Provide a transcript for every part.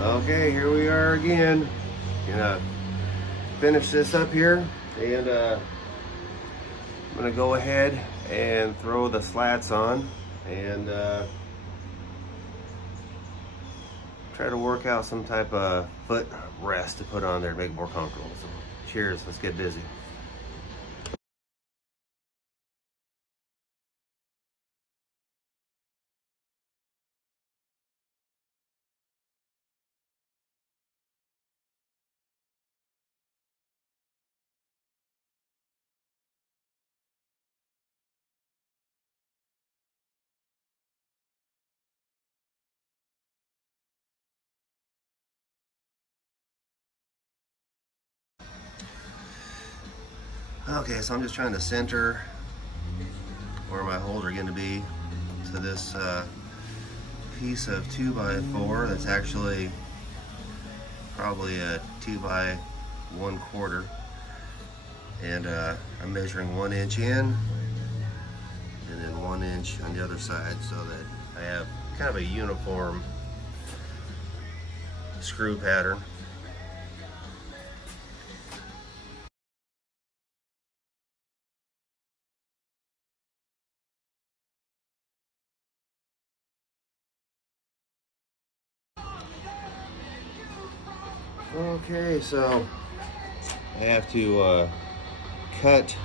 Okay, here we are again. Gonna finish this up here, and I'm gonna go ahead and throw the slats on and try to work out some type of foot rest to put on there to make it more comfortable. So cheers, let's get busy. Okay, so I'm just trying to center where my holes are going to be to this piece of 2x4 that's actually probably a 2x1/4, and I'm measuring 1 inch in and then 1 inch on the other side so that I have kind of a uniform screw pattern. Okay, so I have to cut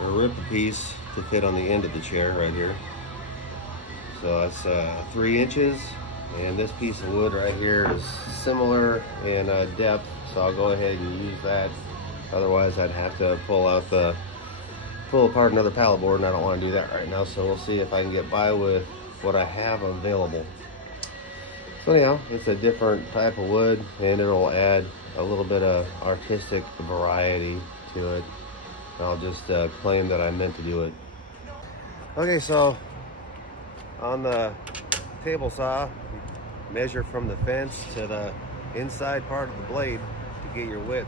or rip the piece to fit on the end of the chair right here. So that's 3 inches, and this piece of wood right here is similar in depth, so I'll go ahead and use that. Otherwise I'd have to pull apart another pallet board, and I don't want to do that right now, so we'll see if I can get by with what I have available. So anyhow, it's a different type of wood, and it'll add a little bit of artistic variety to it. I'll just claim that I meant to do it. Okay, so on the table saw, measure from the fence to the inside part of the blade to get your width.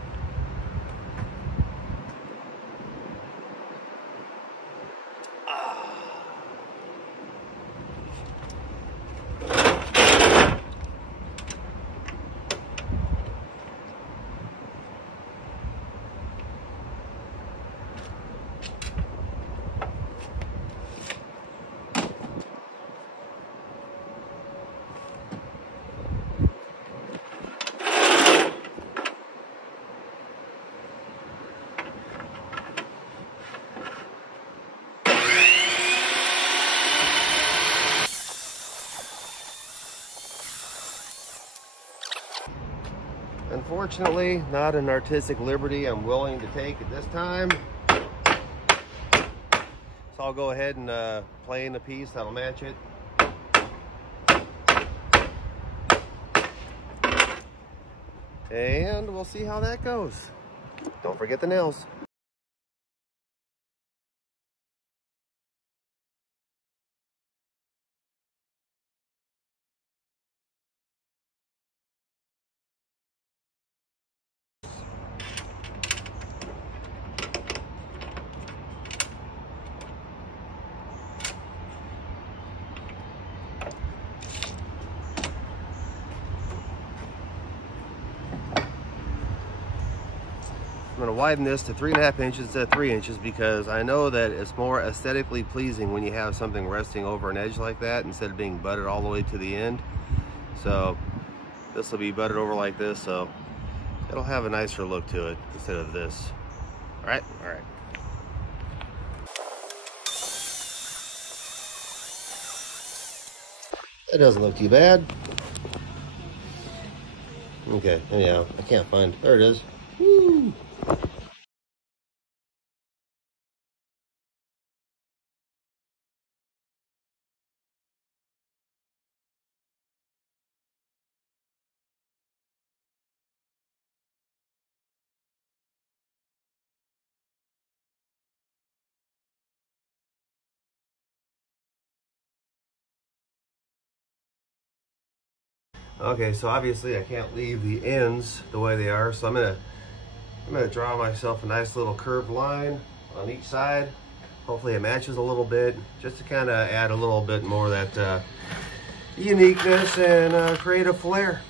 Unfortunately, not an artistic liberty I'm willing to take at this time. So I'll go ahead and plane a piece that'll match it. And we'll see how that goes. Don't forget the nails. I'm going to widen this to 3.5 inches instead of 3 inches because I know that it's more aesthetically pleasing when you have something resting over an edge like that instead of being butted all the way to the end. So this will be butted over like this, so it'll have a nicer look to it instead of this. All right. That doesn't look too bad. Okay, anyhow, I can't find, there it is. Woo! Okay, so obviously I can't leave the ends the way they are, so I'm gonna draw myself a nice little curved line on each side. Hopefully it matches a little bit, just to kind of add a little bit more of that uniqueness and creative flair.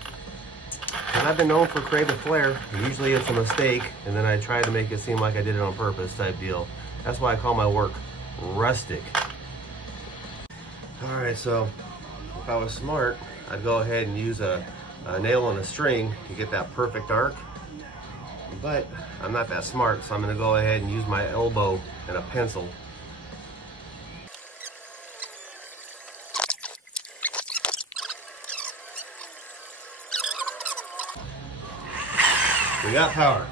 And I've been known for creative flair. Usually it's a mistake, and then I try to make it seem like I did it on purpose type deal. That's why I call my work rustic. All right, so if I was smart, I'd go ahead and use a nail and a string to get that perfect arc. But I'm not that smart, so I'm gonna go ahead and use my elbow and a pencil. We got power.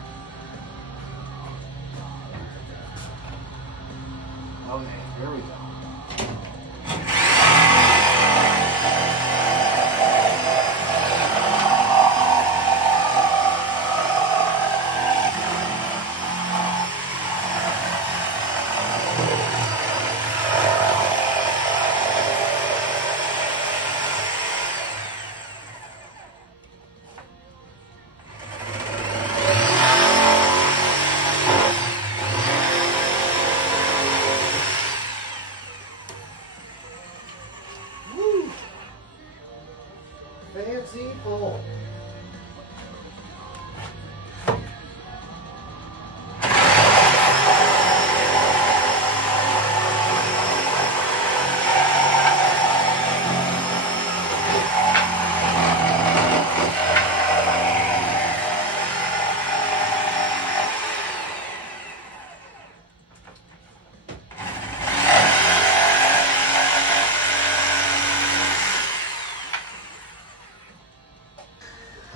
Okay, here we go. Fancy full.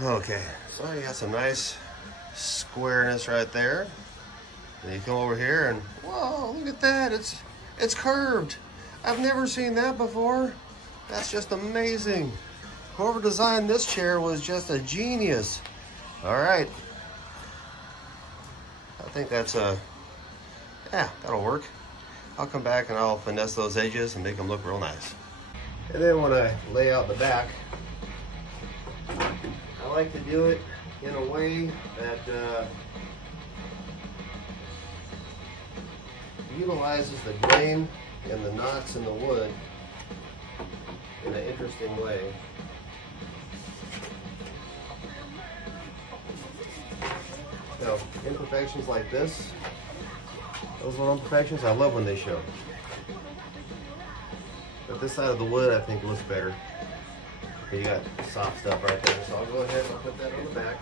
Okay, so you got some nice squareness right there. Then you come over here and whoa, look at that, it's curved. I've never seen that before. That's just amazing. Whoever designed this chair was just a genius. All right, I think that's yeah, that'll work. I'll come back and I'll finesse those edges and make them look real nice. And then when I lay out the back, I like to do it in a way that utilizes the grain and the knots in the wood in an interesting way. Now, imperfections like this, those little imperfections, I love when they show. But this side of the wood, I think, looks better. You got soft stuff right there, so I'll go ahead and I'll put that on the back.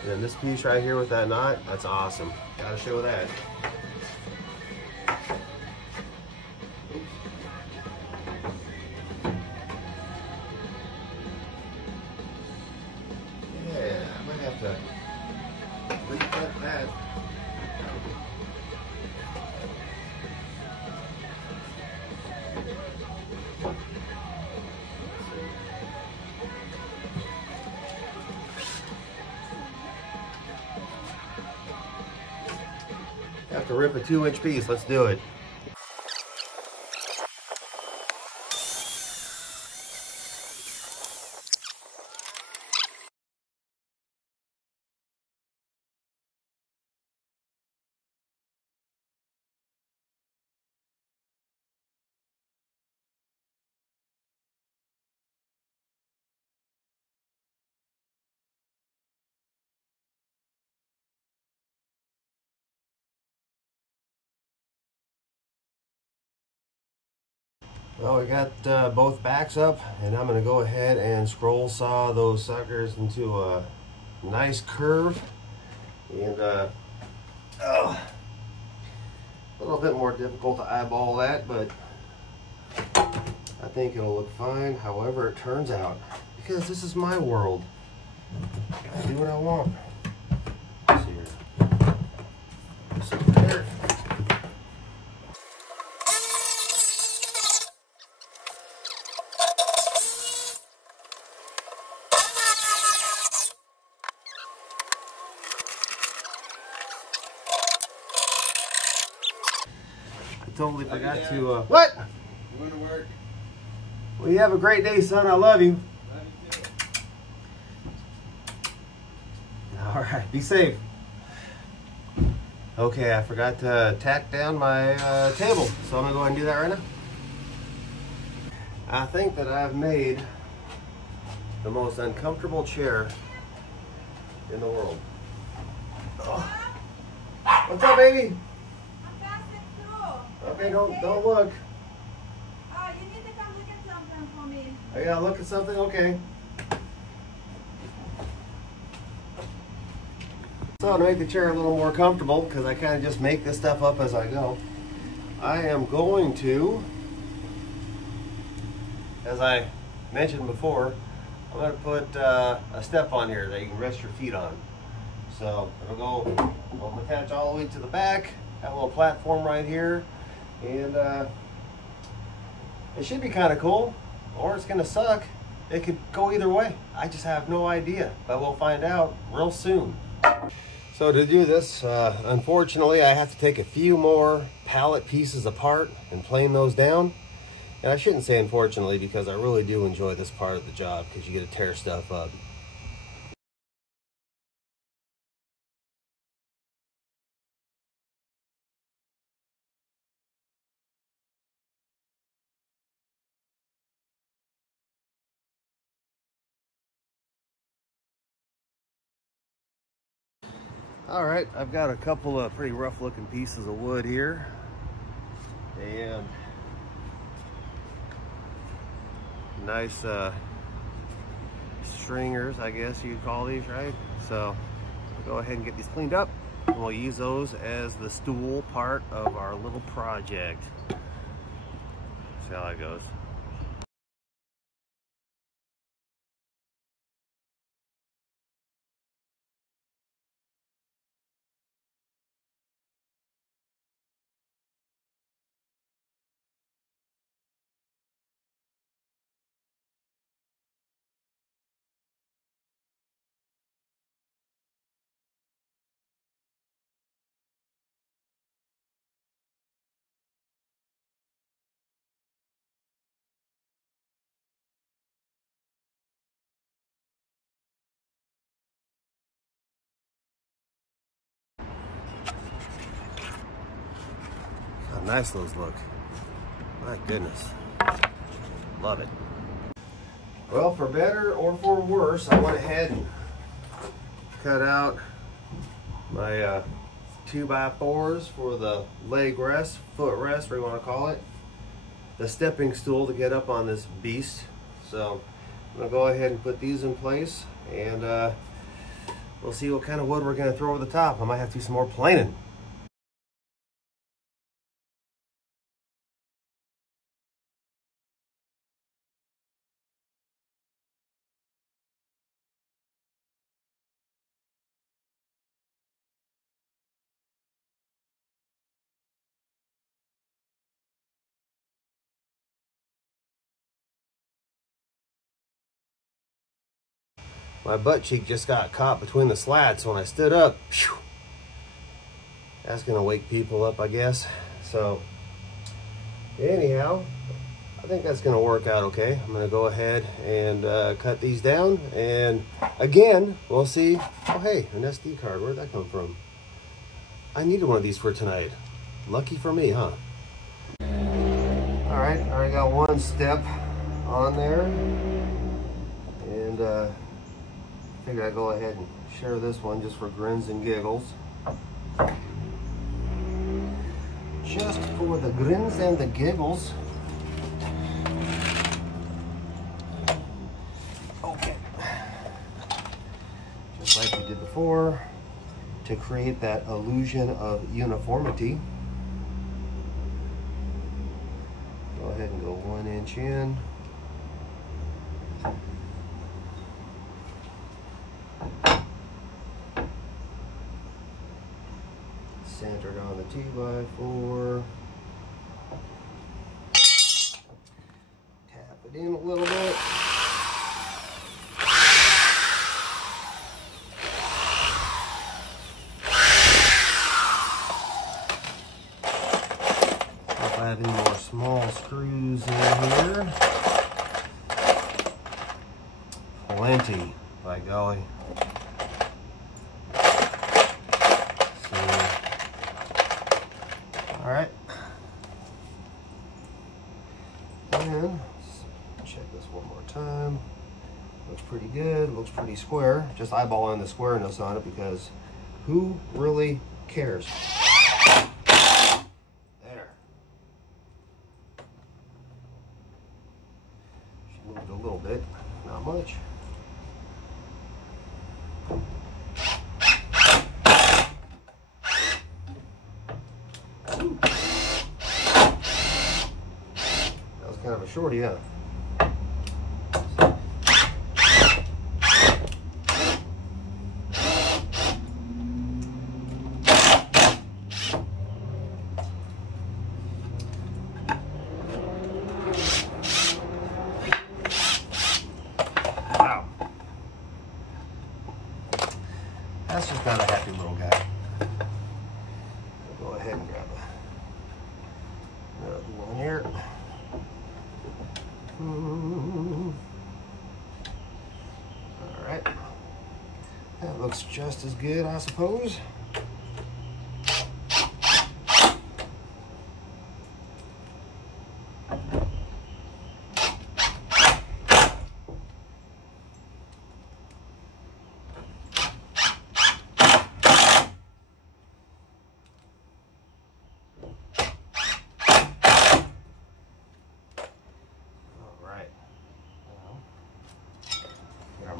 And then this piece right here with that knot, that's awesome. Gotta show that. Oops. Yeah, I might have to recut that. Have to rip a 2-inch piece. Let's do it. Well, we got both backs up, and I'm going to go ahead and scroll saw those suckers into a nice curve. And a little bit more difficult to eyeball that, but I think it'll look fine however it turns out, because this is my world. I do what I want. Let's see here. This up there. Totally forgot to, what? I'm going to work. Well, you have a great day, son. I love you. Love you too. All right, be safe. Okay, I forgot to tack down my table, so I'm gonna go ahead and do that right now. I think that I've made the most uncomfortable chair in the world. Oh. What's up, baby? I'm passing through. Okay, don't look. Oh, you need to come look at something for me. I gotta look at something? Okay. So to make the chair a little more comfortable, because I kind of just make this stuff up as I go, I am going to, as I mentioned before, I'm going to put a step on here that you can rest your feet on. So I'll attach all the way to the back, have a little platform right here, and it should be kind of cool, or it's going to suck. It could go either way. I just have no idea, but we'll find out real soon. So to do this, unfortunately, I have to take a few more pallet pieces apart and plane those down. And I shouldn't say unfortunately, because I really do enjoy this part of the job, because you get to tear stuff up. All right, I've got a couple of pretty rough looking pieces of wood here, and nice stringers, I guess you'd call these, right? So we'll go ahead and get these cleaned up, and we'll use those as the stool part of our little project. See how that goes. How nice those look. My goodness. Love it. Well, for better or for worse, I went ahead and cut out my 2x4s for the leg rest, foot rest, whatever you want to call it. The stepping stool to get up on this beast. So I'm going to go ahead and put these in place, and we'll see what kind of wood we're going to throw over the top. I might have to do some more planing. My butt cheek just got caught between the slats when I stood up. Phew. That's gonna wake people up, I guess. So anyhow, I think that's gonna work out okay. I'm gonna go ahead and cut these down, and again, we'll see. Oh hey, an SD card, where'd that come from? I needed one of these for tonight. Lucky for me, huh? All right, I already got one step on there, and I figured I'd go ahead and share this one just for grins and giggles. Just for the grins and the giggles. Okay. Just like we did before, to create that illusion of uniformity. Go ahead and go 1 inch in. Centered on the 2x4. Tap it in a little bit. If I have any more small screws in here. Plenty, by golly. All right, and this one more time. Looks pretty good, looks pretty square. Just eyeballing the squareness on it because who really cares? There. She moved a little bit, not much. That was kind of a shorty, huh? That's just not a happy little guy. I'll go ahead and grab another one here. All right. That looks just as good, I suppose.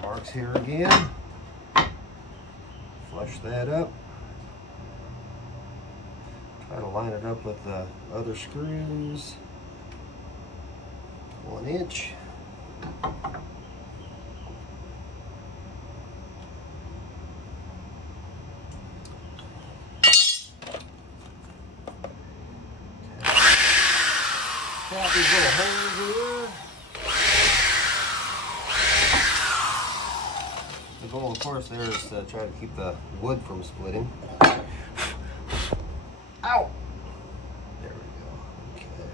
Marks here again. Flush that up. Try to line it up with the other screws. 1 inch. Tap these little holes here. The goal, of course, there is to try to keep the wood from splitting. Ow! There we go. Okay.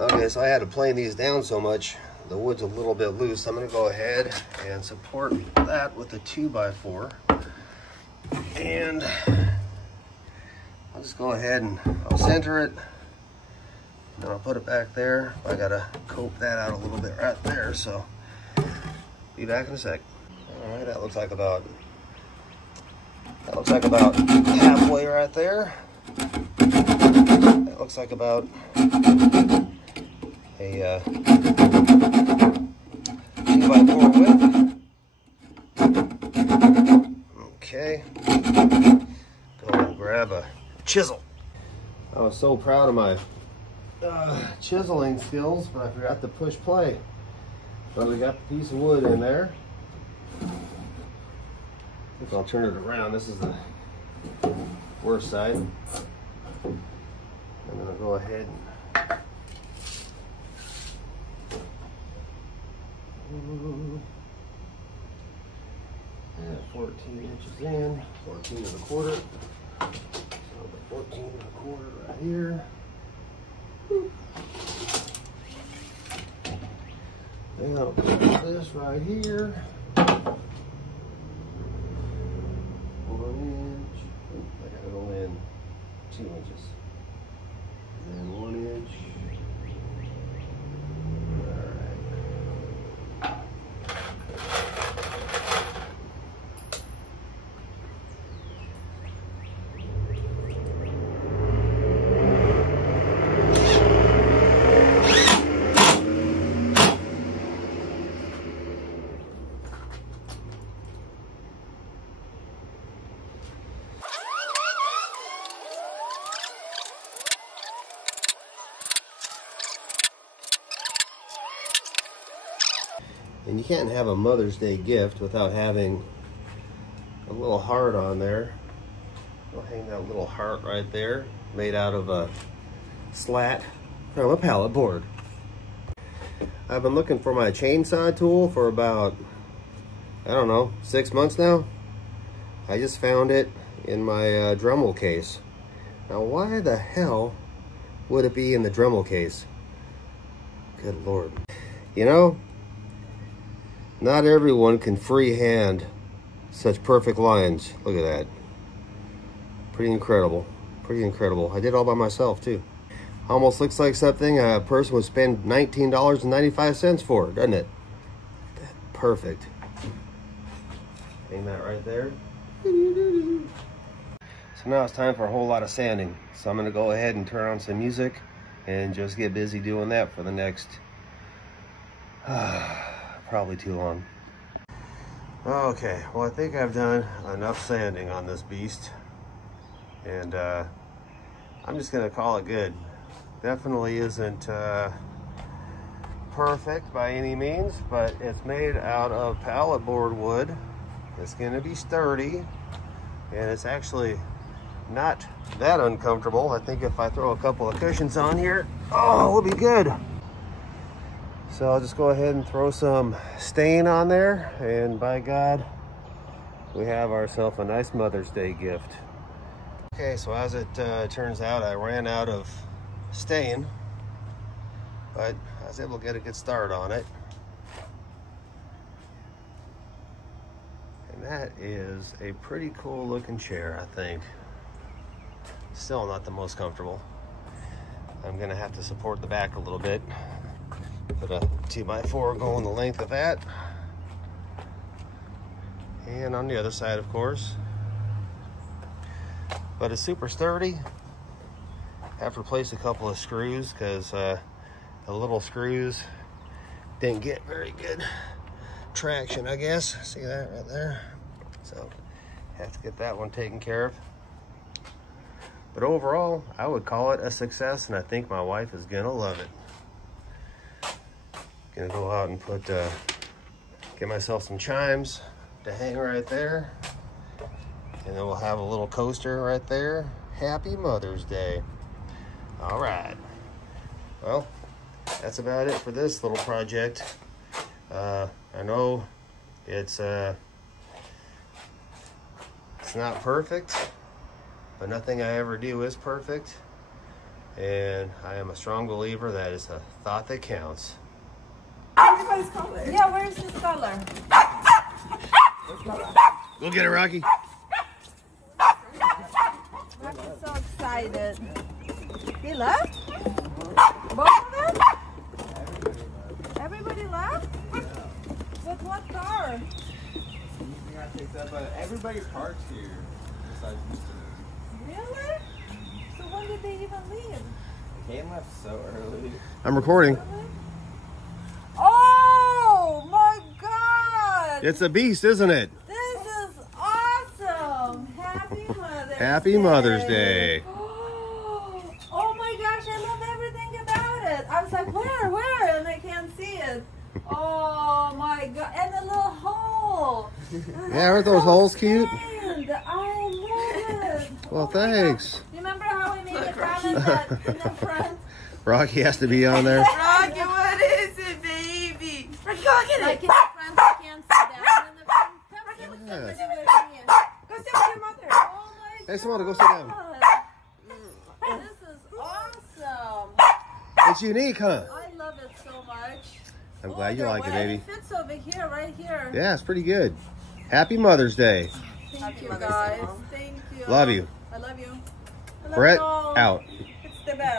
Okay, so I had to plane these down so much, the wood's a little bit loose. I'm gonna go ahead and support that with a 2x4. And I'll just go ahead and I'll center it. Then I'll put it back there. I gotta cope that out a little bit right there, so be back in a sec. All right, that looks like about halfway right there. That looks like about a 2x4 width. Okay, go and grab a chisel. I was so proud of my chiseling skills, but I forgot to push play. But we got the piece of wood in there. If I'll turn it around, this is the worst side. I'm gonna go ahead and 14 inches in, 14 1/4. So the 14 1/4 right here. Then I'll put this right here. 1 inch. I gotta go in 2 inches. And then 1 inch. And you can't have a Mother's Day gift without having a little heart on there. I'll hang that little heart right there, made out of a slat from a pallet board. I've been looking for my chainsaw tool for about, I don't know, 6 months now. I just found it in my Dremel case. Now, why the hell would it be in the Dremel case? Good Lord. You know, not everyone can freehand such perfect lines. Look at that. Pretty incredible. Pretty incredible. I did it all by myself, too. Almost looks like something a person would spend $19.95 for, doesn't it? Perfect. Hang that right there. So now it's time for a whole lot of sanding. So I'm going to go ahead and turn on some music and just get busy doing that for the next, probably too long. Okay, well, I think I've done enough sanding on this beast. And I'm just going to call it good. Definitely isn't perfect by any means, but it's made out of pallet board wood. It's going to be sturdy, and it's actually not that uncomfortable. I think if I throw a couple of cushions on here, oh, we'll be good. So I'll just go ahead and throw some stain on there, and by God, we have ourselves a nice Mother's Day gift. Okay, so as it turns out, I ran out of stain, but I was able to get a good start on it. And that is a pretty cool looking chair, I think. Still not the most comfortable. I'm gonna have to support the back a little bit. Put a 2x4 going the length of that. And on the other side, of course. But it's super sturdy. I have to replace a couple of screws because the little screws didn't get very good traction, I guess. See that right there? So have to get that one taken care of. But overall, I would call it a success, and I think my wife is gonna love it. Gonna go out and put get myself some chimes to hang right there. And then we'll have a little coaster right there. Happy Mother's Day. All right. Well, that's about it for this little project. I know it's not perfect, but nothing I ever do is perfect. And I am a strong believer that it's a thought that counts. Everybody's color. Yeah, where's his color? Go get it, Rocky. Rocky's so excited. He left? Both of them? Everybody left? With what car? Everybody's parked here besides these two. Really? So when did they even leave? Kane left so early. I'm recording. Really? Oh my God! It's a beast, isn't it? This is awesome! Happy Mother's Day! Happy Mother's Day. Oh my gosh, I love everything about it. I was like, where? And I can't see it. Oh my God, and the little hole. Yeah, aren't those holes cute? Grand. I love it. Well, Oh my thanks. God. Remember how we made the comment in the front? Rocky has to be on there. Rocky, what is it, baby? Rocky, go get Like it. in the front, you can't sit down in the front. Come Yeah. sit with me. Go sit with your mother. Oh my Hey, Samantha, go sit down. God. This is awesome. It's unique, huh? I love it so much. I'm glad you like it, baby. It fits over here, right here. Yeah, it's pretty good. Happy Mother's Day. Thank you, Mother's Day, guys. Mom. Thank you. Love you. I love you. I love Brett, you all. out. It's the best.